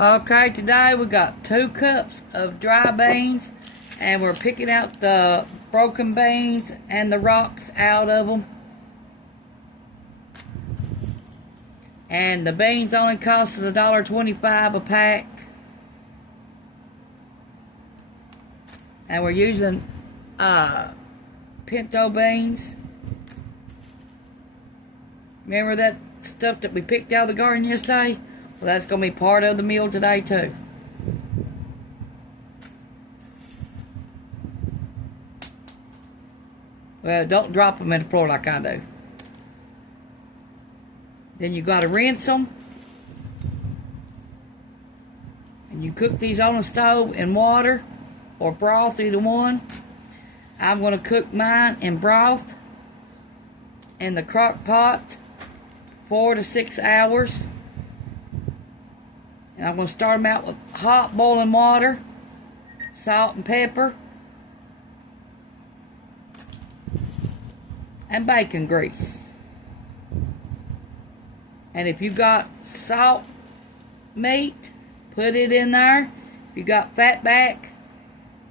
Okay, today we got 2 cups of dry beans, and we're picking out the broken beans and the rocks out of them. And the beans only cost $1.25 a pack. And we're using Pinto beans. Remember that stuff that we picked out of the garden yesterday? Well, that's going to be part of the meal today too. Well, don't drop them in the floor like I do. Then you got to rinse them. And you cook these on the stove in water or broth, either one. I'm going to cook mine in broth in the crock pot 4 to 6 hours. And I'm going to start them out with hot boiling water, salt and pepper, and bacon grease. And if you got salt meat, put it in there. If you got fat back,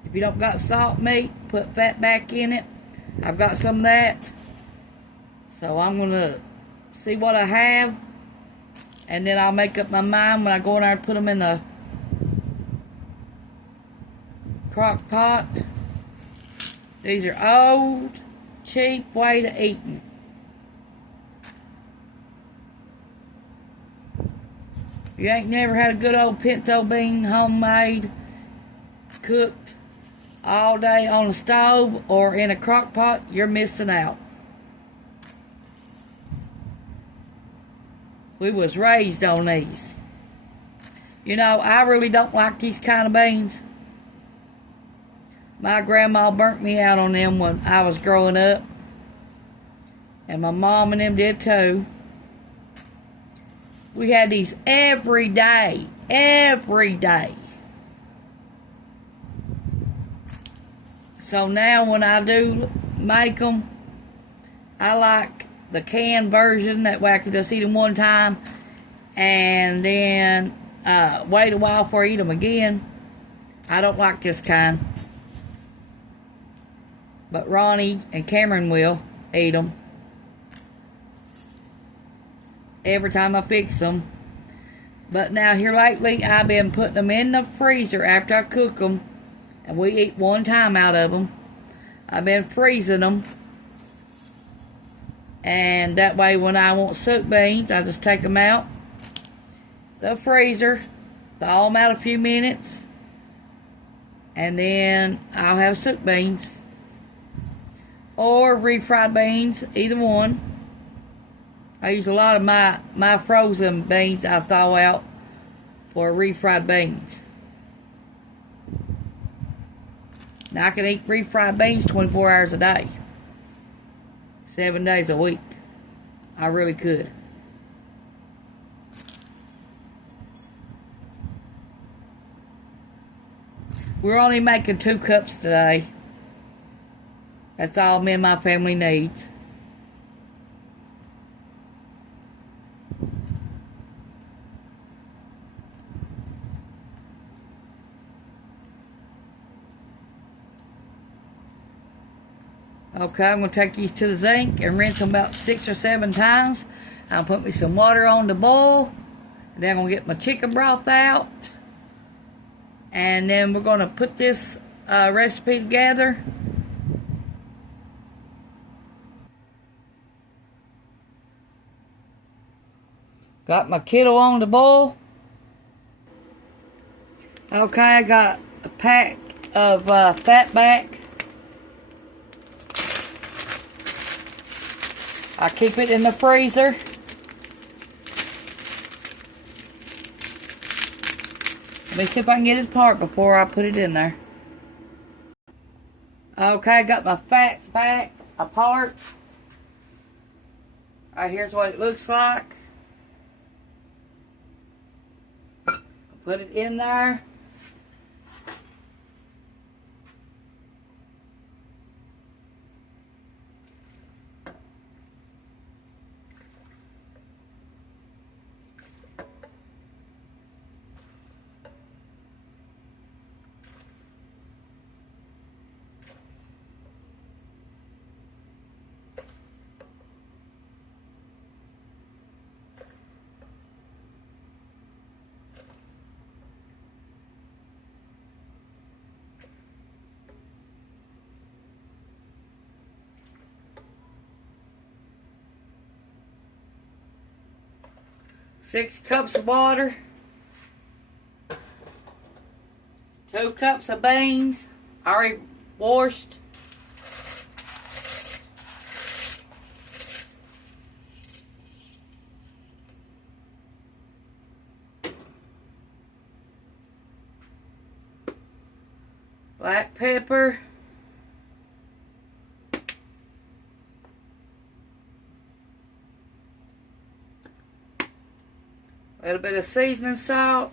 if you don't got salt meat, put fat back in it. I've got some of that. So I'm going to see what I have. And then I'll make up my mind when I go in there and put them in the crock pot. These are old, cheap way to eat them. If you ain't never had a good old pinto bean, homemade, cooked all day on the stove or in a crock pot, you're missing out. We was raised on these. You know, I really don't like these kind of beans. My grandma burnt me out on them when I was growing up. And my mom and them did too. We had these every day. Every day. So now when I do make them, I like the canned version. That way I can just eat them one time and then wait a while before I eat them again. I don't like this kind. But Ronnie and Cameron will eat them every time I fix them. But now here lately, I've been putting them in the freezer after I cook them. And we eat one time out of them. I've been freezing them. And that way when I want soup beans, I just take them out the freezer, thaw them out a few minutes, and then I'll have soup beans. Or refried beans, either one. I use a lot of my frozen beans I thaw out for refried beans. Now I can eat refried beans 24 hours a day. 7 days a week. I really could. We're only making 2 cups today. That's all me and my family needs. Okay, I'm going to take these to the sink and rinse them about 6 or 7 times. I'll put me some water on the boil. And then I'm going to get my chicken broth out. And then we're going to put this recipe together. Got my kettle on the boil. Okay, I got a pack of fat back. I keep it in the freezer. Let me see if I can get it apart before I put it in there. Okay, I got my fat back apart. Alright, here's what it looks like. Put it in there. 6 cups of water, 2 cups of beans, already washed. Black pepper. A little bit of seasoning salt.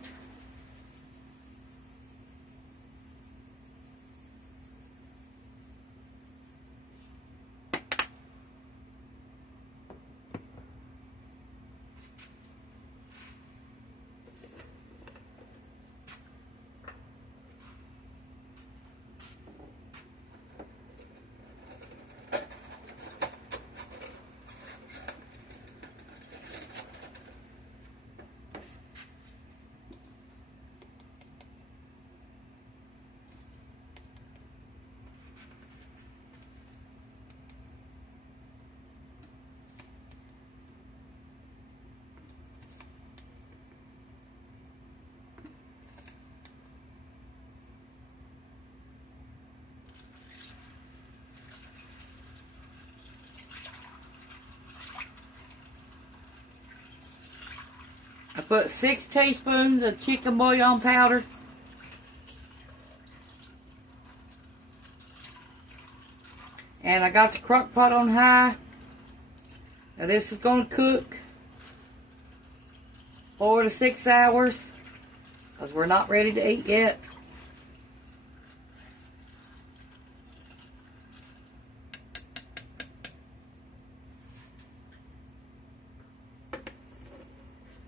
I put 6 teaspoons of chicken bouillon powder. And I got the crock pot on high. Now this is going to cook 4 to 6 hours because we're not ready to eat yet.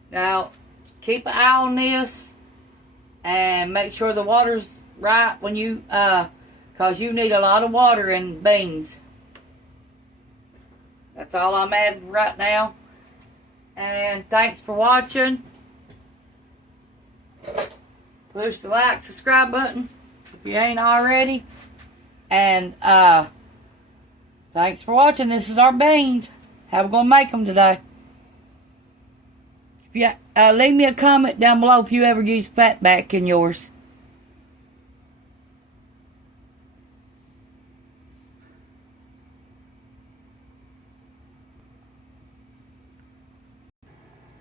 Now, keep an eye on this and make sure the water's right when you, because you need a lot of water in beans. That's all I'm adding right now. And thanks for watching. Push the like, subscribe button if you ain't already. And thanks for watching. This is our beans. How we're going to make them today. Leave me a comment down below if you ever use fatback in yours.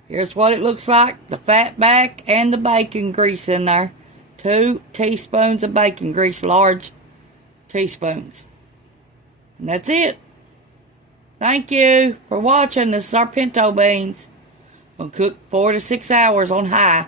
Here's what it looks like. The fatback and the bacon grease in there. 2 teaspoons of bacon grease, large teaspoons. And that's it. Thank you for watching. This is our pinto beans. We'll cook 4 to 6 hours on high.